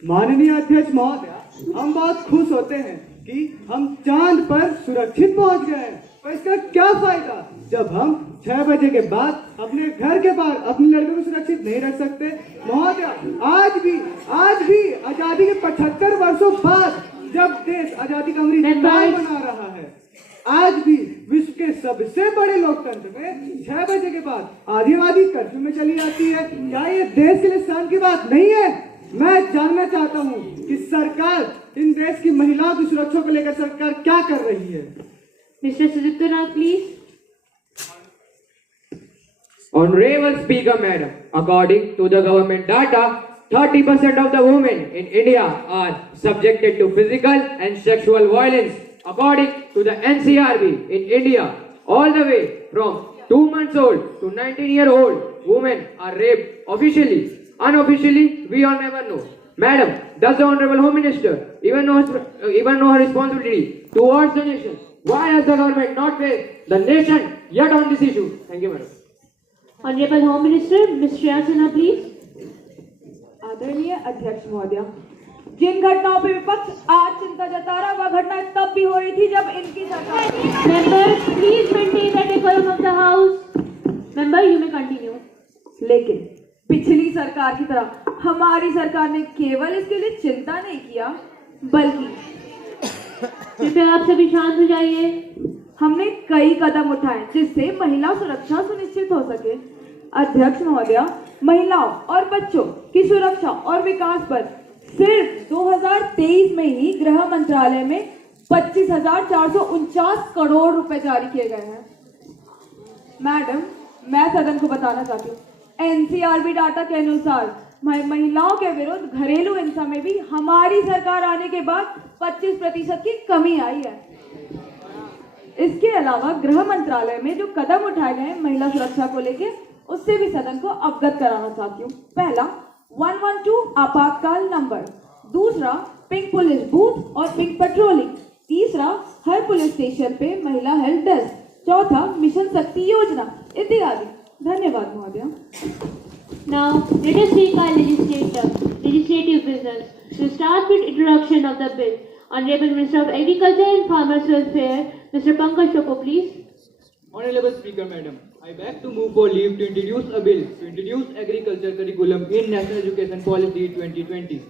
माननीय अध्यक्ष महोदय, हम बहुत खुश होते हैं कि हम चांद पर सुरक्षित पहुंच गए हैं, पर इसका क्या फायदा जब हम 6 बजे के बाद अपने घर के बाहर अपनी लड़कियों को सुरक्षित नहीं रख सकते। महोदय, आज भी आजादी के 75 वर्षों बाद जब देश आजादी का अमृत काल मना रहा है, आज भी विश्व के सबसे बड़े लोकतंत्र में 6 बजे के बाद आदिवासी कर्फ्यू में चली जाती है। क्या ये देश के लिए शर्म की बात नहीं है? मैं जानना चाहता हूँ कि सरकार इन देश की महिलाओं की सुरक्षा को लेकर सरकार क्या कर रही है। Mister Sudiptanath, please. Honorable Speaker Madam, according to the government data, 30% of the women in India are subjected to physical and sexual violence. According to the NCRB in India, all the way from 2 months old to 19-year-old women are raped officially. Unofficially, we all never know. Madam, does the Honorable Home Minister even know her responsibility towards the nation? Why has the government not faced the nation yet on this issue? Thank you, Madam. Honorable Home Minister, Ms. Shreya Sinha, please. आदरणीय अध्यक्ष महोदय, जिन घटनाओं पर विपक्ष आज चिंता जता रहा, वह घटना तब भी हो रही थी जब इनकी सरकार। Members, please maintain the decorum of the house. Member, you may continue. लेकिन पिछली सरकार की तरह हमारी सरकार ने केवल इसके लिए चिंता नहीं किया, बल्कि कृपया आप सभी शांत हो जाइए। हमने कई कदम उठाए जिससे महिला सुरक्षा सुनिश्चित हो सके। अध्यक्ष महोदय, महिलाओं और बच्चों की सुरक्षा और विकास पर सिर्फ 2023 में ही गृह मंत्रालय में 25,449 करोड़ रुपए जारी किए गए हैं। मैडम, मैं सदन को बताना चाहती हूँ, एनसीआरबी डाटा के अनुसार महिलाओं के विरुद्ध घरेलू हिंसा में भी हमारी सरकार आने के बाद 25% की कमी आई है। इसके अलावा गृह मंत्रालय में जो कदम उठाए गए हैं महिला सुरक्षा को लेकर, उससे भी सदन को अवगत कराना चाहती हूँ। पहला, 112 आपातकाल नंबर, दूसरा पिंक पुलिस बूथ और पिंक पेट्रोलिंग, तीसरा हर पुलिस स्टेशन पे महिला हेल्प डेस्क, चौथा मिशन शक्ति योजना इत्यादि। धन्यवाद महोदय। Now, let us take our legislative business. To start with introduction of the bill, Honorable Minister of Agriculture and Farmers Welfare, Mr. Pankaj Chopra, please. Honorable Speaker, Madam, I beg to move for leave to introduce a bill to introduce agriculture curriculum in National Education Policy 2020.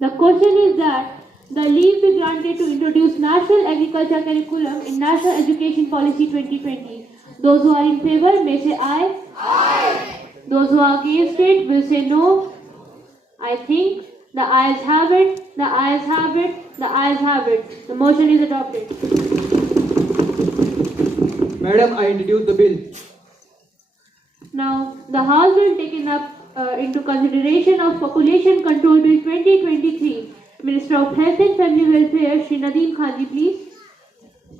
The question is that the leave be granted to introduce National Agriculture Curriculum in National Education Policy 2020. Those who are in favor may say aye. Aye. Those who are against it will say no. I think the ayes have it, the ayes have it, the ayes have it. The motion is adopted. Madam, I introduce the bill. Now, the House will take into consideration of Population Control Bill 2023. Minister of Health and Family Welfare, Shri Nadeem Khanji, please.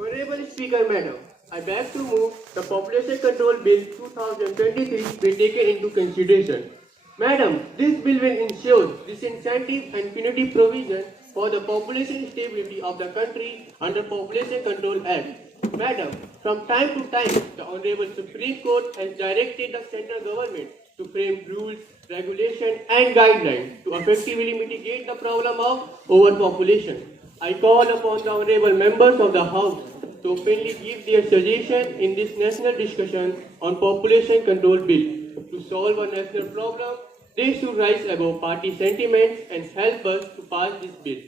Honorable Speaker, Madam, I beg to move the Population Control Bill 2023 be taken into consideration. Madam, this bill will ensure disincentive and punitive provision for the population stability of the country under Population Control Act. Madam, from time to time, the Honorable Supreme Court has directed the central government to frame rules, regulations and guidelines to effectively mitigate the problem of overpopulation. I call upon the Honorable Members of the House to openly give their suggestion in this national discussion on Population Control Bill. To solve a national problem, they should rise above party sentiments and help us to pass this bill.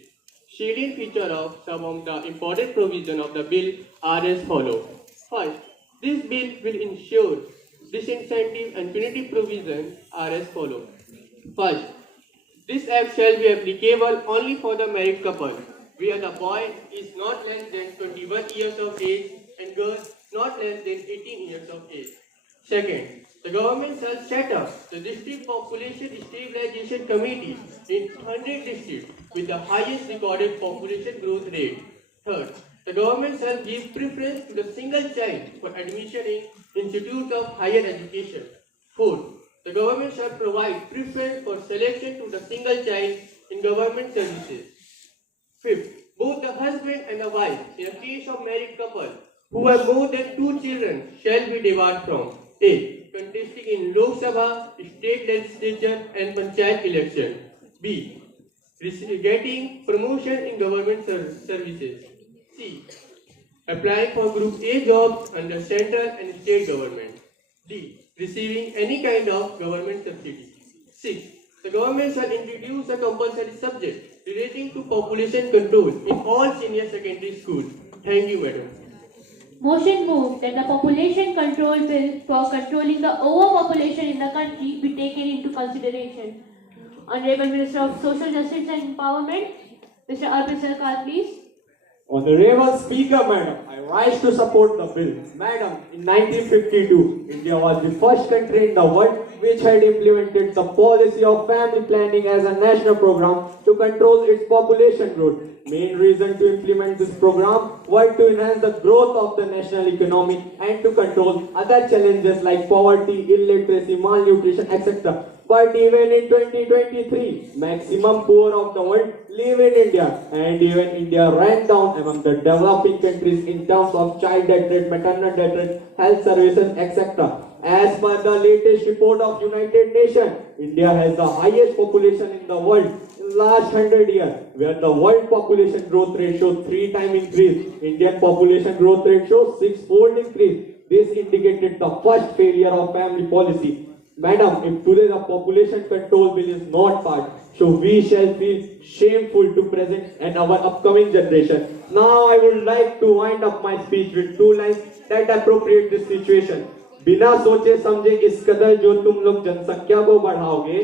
Salient feature of some of the important provisions of the bill are as follows. First, this bill will ensure disincentive and punitive provisions are as follows. First, this act shall be applicable only for the married couple, where the boy is not less than 21 years of age and girl not less than 18 years of age. Second, the government shall set up the District Population Stabilization Committee in 100 districts with the highest recorded population growth rate. Third, the government shall give preference to the single child for admission in institutes of higher education. Fourth, the government shall provide preference for selection to the single child in government services. Fifth, both the husband and the wife, in a case of married couple who have more than 2 children, shall be debarred from A. Contesting in Lok Sabha, state legislature and panchayat election. B. Getting promotion in government services. C. Applying for Group A jobs under central and state government. D. Receiving any kind of government subsidy. 6. The government shall introduce a compulsory subject relating to population control in all senior secondary schools. Thank you, Madam. Motion moved that the Population Control Bill for controlling the overpopulation in the country be taken into consideration. Honorable Minister of Social Justice and Empowerment, Mr. Arvind Sarkar, please. Honorable Speaker, Madam, I rise to support the bill. Madam, in 1952, India was the first country in the world which had implemented the policy of family planning as a national program to control its population growth. Main reason to implement this program was to enhance the growth of the national economy and to control other challenges like poverty, illiteracy, malnutrition, etc. But even in 2023, maximum poor of the world live in India, and even India ranked down among the developing countries in terms of child death rate, maternal death rate, health services, etc. As per the latest report of United Nations, India has the highest population in the world in last 100 years, where the world population growth rate shows 3 times increase. Indian population growth rate shows 6-fold increase. This indicated the first failure of family policy. Madam, if today the population control bill is not passed, so we shall feel shameful to present and our upcoming generation. Now I would like to wind up my speech with 2 lines that appropriate this situation. बिना सोचे समझे इस कदर जो तुम लोग जनसंख्या को बढ़ाओगे,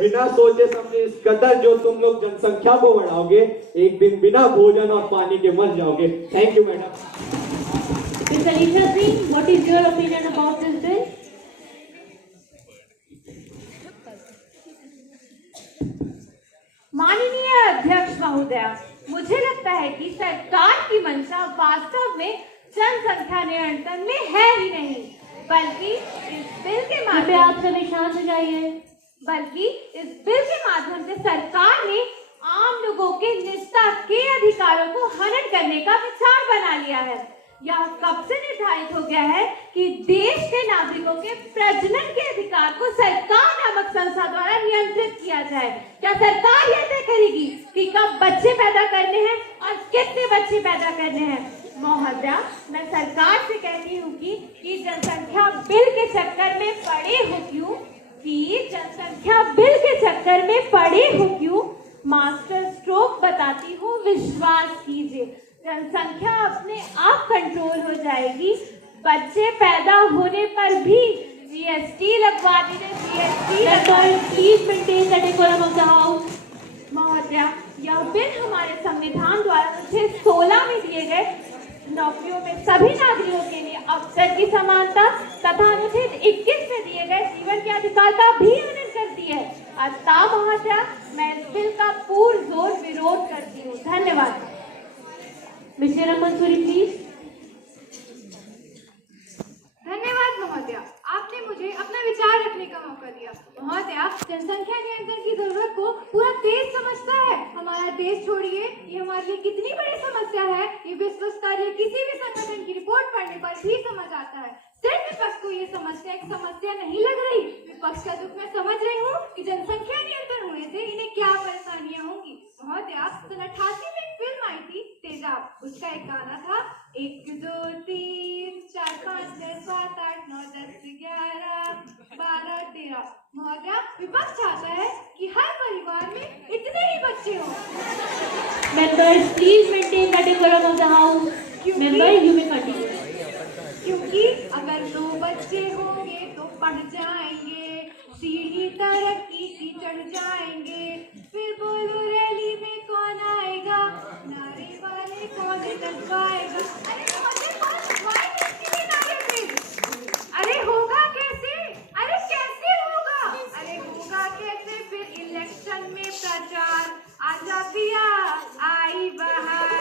बिना सोचे समझे इस कदर जो तुम लोग जनसंख्या को बढ़ाओगे, एक दिन बिना भोजन और पानी के मर जाओगे। Thank you madam. Ms. Alisha Singh, what is your opinion about this bill? माननीय अध्यक्ष महोदया, मुझे लगता है कि सरकार की मंशा वास्तव में जनसंख्या नियंत्रण में है ही नहीं, बल्कि इस बिल के माध्यम आप सभी शांत हो जाइए। बल्कि इस बिल के माध्यम से सरकार ने आम लोगों के निजता के अधिकारों को हनन करने का विचार बना लिया है। यह कब से निर्धारित हो गया है कि देश के नागरिकों के प्रजनन के अधिकार को सरकार नामक संस्था द्वारा नियंत्रित किया जाए। क्या सरकार यह तय करेगी कि कब बच्चे पैदा करने हैं और कितने बच्चे पैदा करने हैं? महोदया, मैं सरकार से कहती हूँ कि जनसंख्या बिल के चक्कर में पड़े हो क्यों, मास्टर स्ट्रोक बताती हूँ, विश्वास कीजिए, जनसंख्या अपने आप कंट्रोल हो जाएगी। बच्चे पैदा होने पर भी जीएसटी लगवा दीजिए। Please maintain the decorum of the house. महोदया, यह बिल हमारे संविधान द्वारा मुझे 16 में दिए गए नौकरियों में सभी नागरिकों के लिए अवसर की समानता तथा अनुच्छेद 21 में दिए गए जीवन के अधिकार का भी हनन करती है। अतः महोदया, मैं इस बिल का पुरजोर विरोध करती हूँ। धन्यवाद। Mister Mansoori please. धन्यवाद महोदया, आपने मुझे अपना विचार रखने का मौका दिया। महोदया, जनसंख्या नियंत्रण की जरूरत को पूरा देश समझता है। हमारा देश छोड़िए, ये हमारे लिए कितनी बड़ी समस्या है, ये विश्व स्तरीय किसी भी संगठन की रिपोर्ट पढ़ने पर भी समझ आता है। सिर्फ विपक्ष को ये समस्या एक समस्या नहीं लग रही। विपक्ष का दुख मैं समझ रही हूँ कि जनसंख्या नियंत्रण होने से इन्हें क्या परेशानियाँ होंगी। महोदया, सन 88 में एक फिल्म आई थी तेजाब, उसका एक गाना था 1 2 3 4 5 6 7 8 9 10 11 12 13। महोदया, विपक्ष चाहता है कि हर परिवार में इतने ही बच्चे हों। Members, please maintain the decorum of the house. Member, you may continue. क्योंकि अगर 2 बच्चे होंगे तो पढ़ जाएंगे, सीढ़ी तरक्की की चढ़ जाएंगे। फिर बोलो रैली में कौन आएगा, नारे वाले कौन लगवाएगा। अरे होगा कैसे, अरे कैसे होगा, अरे होगा कैसे। फिर इलेक्शन में प्रचार, आजा पिया आई बाहर।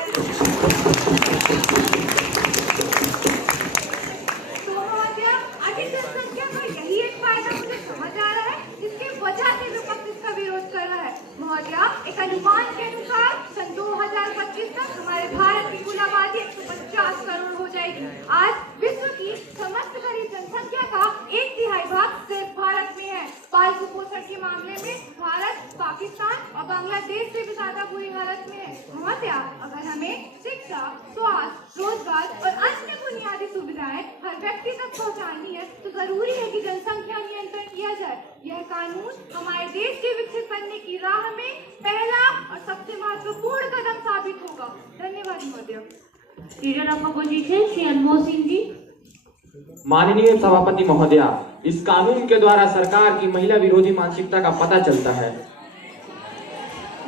तो महोदया, आगे जनसंख्या का यही एक फायदा मुझे समझ आ रहा है, जिसकी वजह से विपक्ष इसका विरोध कर रहा है। महोदया, एक अनुमान के अनुसार सन 2025 तक हमारे भारत की कुल आबादी 150 करोड़ हो जाएगी। आज विश्व की समस्त गरीब जनसंख्या का 1/3 भाग सिर्फ भारत में है। बाल कुपोषण के मामले में भारत, पाकिस्तान और बांग्लादेश से भी ज्यादा बुरी हालत में है। महोदया, अगर हमें शिक्षा, स्वास्थ्य, रोजगार और अन्य बुनियादी सुविधाएं हर व्यक्ति तक पहुंचानी है तो जरूरी है कि जनसंख्या नियंत्रण किया जाए। यह कानून हमारे देश के विकसित बनने की राह में पहला और सबसे महत्वपूर्ण कदम साबित होगा। धन्यवाद महोदया। लीडर ऑफ अपोजिशन श्री अनमोल सिंह जी। माननीय सभापति महोदया, इस कानून के द्वारा सरकार की महिला विरोधी मानसिकता का पता चलता है।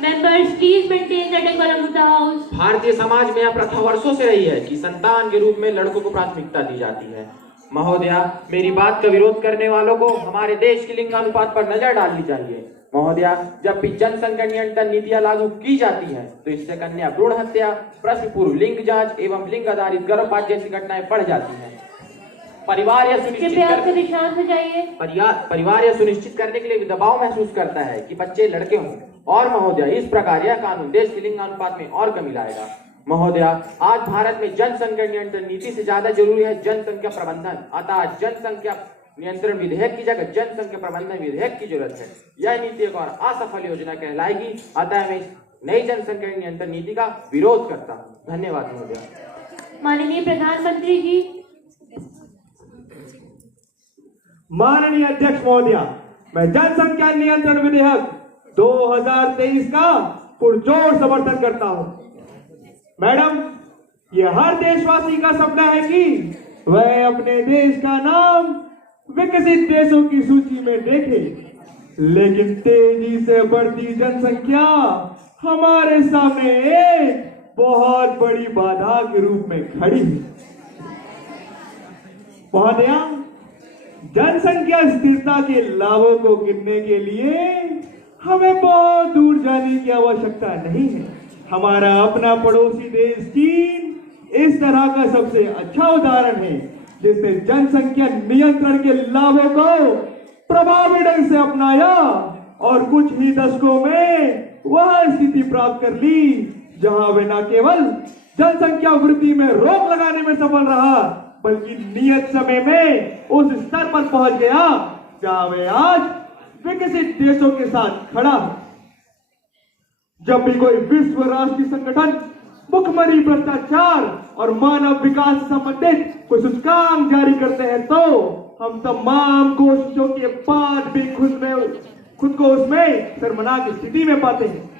Members, please maintain the decorum of the house. Bharatiya Samaj में यह प्रथा वर्षों से रही है कि संतान के रूप में लड़कों को प्राथमिकता दी जाती है। महोदया, मेरी बात का विरोध करने वालों को हमारे देश के लिंगानुपात पर नजर डालनी चाहिए। महोदया, जब भी जनसंख्या नियंत्रण नीतियां लागू की जाती हैं, तो इससे कन्या भ्रूण हत्या, प्रसव पूर्व लिंग जांच एवं लिंग आधारित गर्भपात जैसी घटनाएं बढ़ जाती हैं। परिवार यह सुनिश्चित करने के लिए दबाव महसूस करता है कि बच्चे लड़के हों, और महोदया, इस प्रकार यह कानून देश के लिंगानुपात में और कमी लाएगा। महोदया, आज भारत में जनसंख्या नियंत्रण नीति से ज्यादा जरूरी है जनसंख्या प्रबंधन। अतः जनसंख्या नियंत्रण विधेयक की जगह जनसंख्या प्रबंधन विधेयक की जरूरत है। यह नीति एक और असफल योजना कहलाएगी। अतः मैं नई जनसंख्या नियंत्रण नीति का विरोध करता हूँ। धन्यवाद महोदया। माननीय प्रधानमंत्री जी। माननीय अध्यक्ष महोदया, मैं जनसंख्या नियंत्रण विधेयक 2023 का पुरजोर समर्थन करता हूं। मैडम, यह हर देशवासी का सपना है कि वह अपने देश का नाम विकसित देशों की सूची में देखे, लेकिन तेजी से बढ़ती जनसंख्या हमारे सामने एक बहुत बड़ी बाधा के रूप में खड़ी है। महोदया, जनसंख्या स्थिरता के लाभों को गिनने के लिए हमें बहुत दूर जाने की आवश्यकता नहीं है। हमारा अपना पड़ोसी देश चीन इस तरह का सबसे अच्छा उदाहरण है, जिसने जनसंख्या नियंत्रण के लाभों को प्रभावी ढंग से अपनाया और कुछ ही दशकों में वह स्थिति प्राप्त कर ली जहां वे न केवल जनसंख्या वृद्धि में रोक लगाने में सफल रहा, बल्कि नियत समय में उस स्तर पर पहुंच गया जहां वे आज विकसित देशों के साथ खड़ा है। जब भी कोई विश्व राष्ट्रीय संगठन भुखमरी, भ्रष्टाचार और मानव विकास से संबंधित कोई सूचकांक जारी करते हैं तो हम तमाम कोशिशों के बाद भी खुद को उसमें शर्मनाक स्थिति में पाते हैं।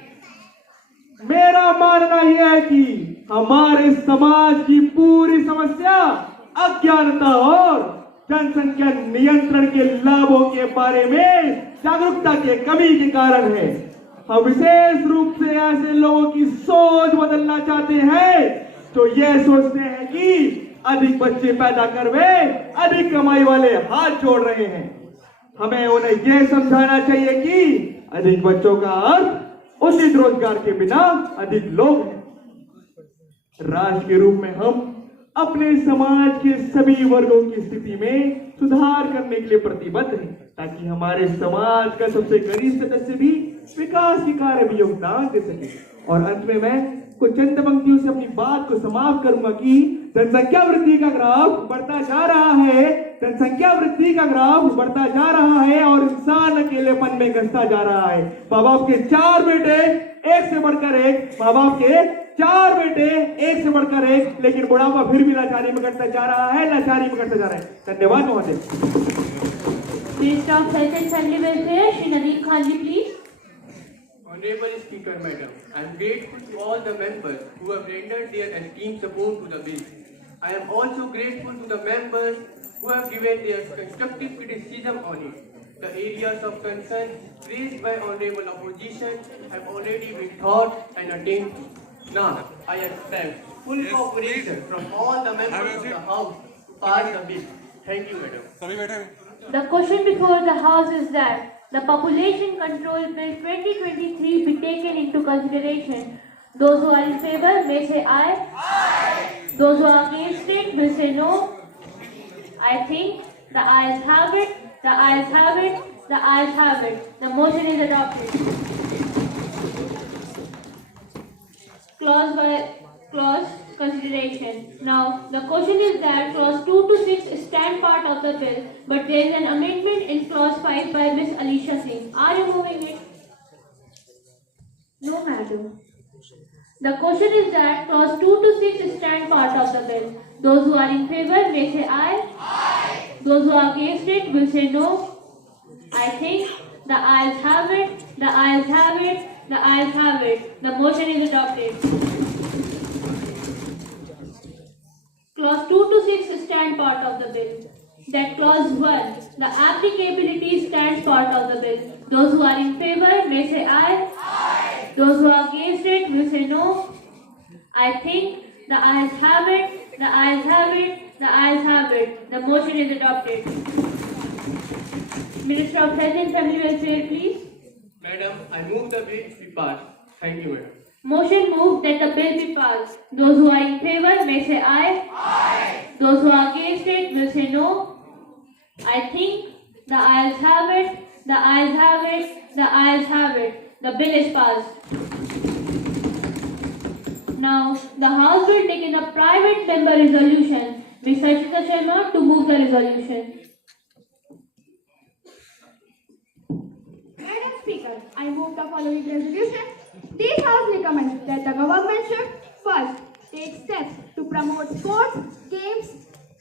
मेरा मानना यह है कि हमारे समाज की पूरी समस्या अज्ञानता और जनसंख्या नियंत्रण के लाभों के बारे में जागरूकता के कमी के कारण है। हम विशेष रूप से ऐसे लोगों की सोच बदलना चाहते हैं तो ये सोचते हैं कि अधिक बच्चे पैदा कर वे अधिक कमाई वाले हाथ जोड़ रहे हैं। हमें उन्हें यह समझाना चाहिए कि अधिक बच्चों का अर्थ उचित रोजगार के बिना अधिक लोग हैं। राष्ट्र के रूप में हम अपने समाज के सभी वर्गों की स्थिति में सुधार करने के लिए प्रतिबद्ध हैं, ताकि हमारे समाज का सबसे गरीब सदस्य भी विकास के कार्य में योगदान दे सके। और अंत में मैं कुछ चंद पंक्तियों से अपनी बात को समाप्त करूंगा कि जनसंख्या वृद्धि का ग्राफ बढ़ता जा रहा है, जनसंख्या वृद्धि का ग्राफ बढ़ता जा रहा है और इंसान अकेलेपन में घसता जा रहा है। माँ बाप के 4 बेटे एक से बढ़कर एक, माँ बाप के 4 बेटे एक से बढ़कर एक, लेकिन बुढ़ापा फिर भी लाचारी में घटता जा रहा है, लाचारी में घटता जा रहा है। धन्यवाद महोदय। Minister of health and family welfare Shri Nadeem Khan ji please. Honorable Speaker Madam, I am grateful to all the members who have rendered their esteemed support to the bill. I am also grateful to the members who have given their constructive criticism on it. The areas of concern raised by Honorable Opposition have already been thought and attained to. Now, I expect full cooperation from all the members of the House to pass the bill. Thank you, Madam. The question before the House is that the Population Control Bill 2023 be taken into consideration. Those who are in favor may say aye. Aye. Those who are against it will say no. I think the ayes have it. The ayes have it. The ayes have it. The motion is adopted. Clause by clause consideration. Now, the question is that clause 2 to 6 stand part of the bill, but there is an amendment in clause 5 by Ms. Alisha Singh. Are you moving it? No, madam. The question is that clause 2 to 6 stand part of the bill. Those who are in favor may say aye. Aye. Those who are against it will say no. I think the ayes have it. The ayes have it. The ayes have it. The motion is adopted. Clause 2 to 6 stand part of the bill. That clause 1, the applicability stands part of the bill. Those who are in favor may say aye. Aye. Those who are against it will say no. I think the ayes have it. The ayes have it. The ayes have it. The motion is adopted. Minister of Health and Family Welfare, please. Madam, I move the bill be passed. Thank you, Madam. Motion moved that the bill be passed. Those who are in favor may say aye. Aye. Those who are against it will say no. I think the ayes have it. The ayes have it. The ayes have it. The bill is passed. Now, the House will take in a private member resolution. Ms. Harshita Sharma to move the resolution. Madam Speaker, I move the following resolution. This House recommends that the government should first take steps to promote sports, games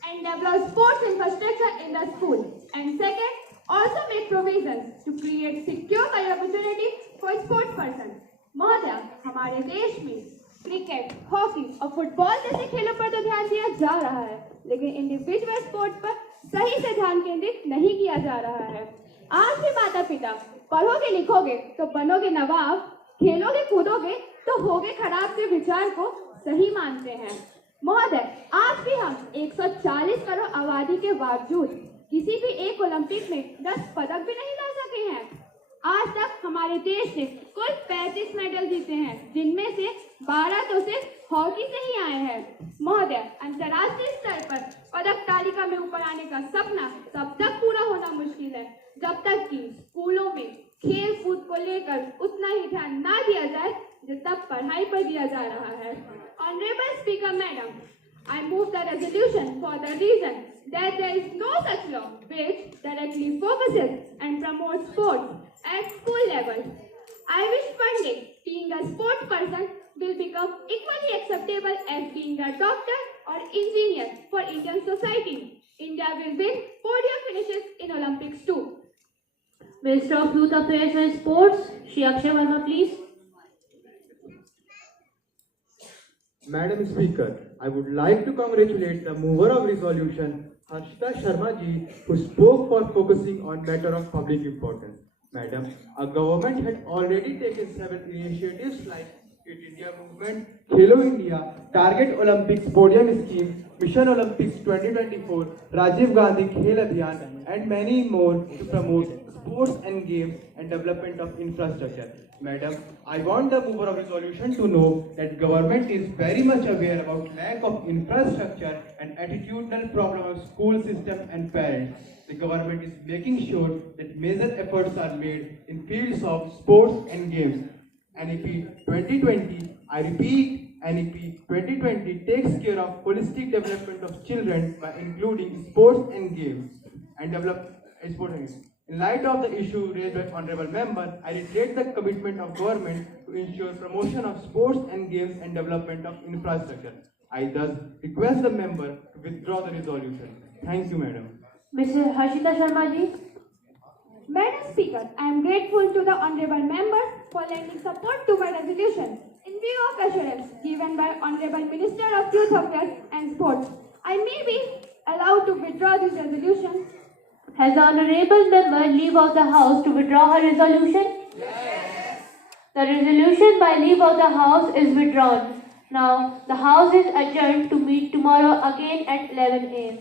and develop sports infrastructure in the school, and second, also make provisions to create secure career opportunity for sports persons. महोदय, हमारे देश में cricket, hockey और football जैसे खेलों पर तो ध्यान दिया जा रहा है, लेकिन इंडिविजुअल स्पोर्ट पर सही से ध्यान केंद्रित नहीं किया जा रहा है। आज भी माता पिता पढ़ोगे लिखोगे तो बनोगे नवाब, खेलोगे कूदोगे तो होगे खराब के विचार को सही मानते हैं। महोदय, आज भी हम 140 करोड़ आबादी के बावजूद किसी भी एक ओलंपिक में 10 पदक भी नहीं ला सके हैं। आज तक हमारे देश ने कुल 35 मेडल जीते हैं, जिनमें से 12 तो सिर्फ हॉकी से ही आए हैं। महोदय, अंतर्राष्ट्रीय स्तर पर पदक तालिका में ऊपर आने का सपना तब तक पूरा होना मुश्किल है जब तक कि स्कूलों में खेल कूद को लेकर उतना ही ध्यान ना दिया जाए जितना पढ़ाई पर दिया जा रहा है। Honourable speaker madam, I move the resolution for the reason that there is no such law which directly focuses and promotes sports at school level. I wish one day being a sports person will become equally acceptable as being a doctor or engineer for Indian society. India will win podium finishes in Olympics too. Minister of Youth Affairs and Sports, Shri Akshay Verma, please. Madam Speaker, I would like to congratulate the mover of resolution, Harshita Sharma ji, who spoke for focusing on matter of public importance. Madam, our government had already taken several initiatives like Fit India Movement, Khelo India, Target Olympics Podium Scheme, Mission Olympics 2024, Rajiv Gandhi Khel Abhiyan, and many more to promote sports and games and development of infrastructure. Madam, I want the mover of resolution to know that government is very much aware about lack of infrastructure and attitudinal problem of school system and parents. The government is making sure that major efforts are made in fields of sports and games. NEP 2020, I repeat, NEP 2020 takes care of holistic development of children by including sports and games and develop sports and games. In light of the issue raised by Honorable Member, I reiterate the commitment of government to ensure promotion of sports and games and development of infrastructure. I thus request the member to withdraw the resolution. Thank you, Madam. Mr. Harshita Sharma ji. Madam Speaker, I am grateful to the Honorable Member for lending support to my resolution. In view of assurance given by Honorable Minister of Youth Affairs and Sports, I may be allowed to withdraw this resolution. Has the Honorable Member leave of the House to withdraw her resolution? Yes. The resolution by leave of the House is withdrawn. Now, the House is adjourned to meet tomorrow again at 11 a.m.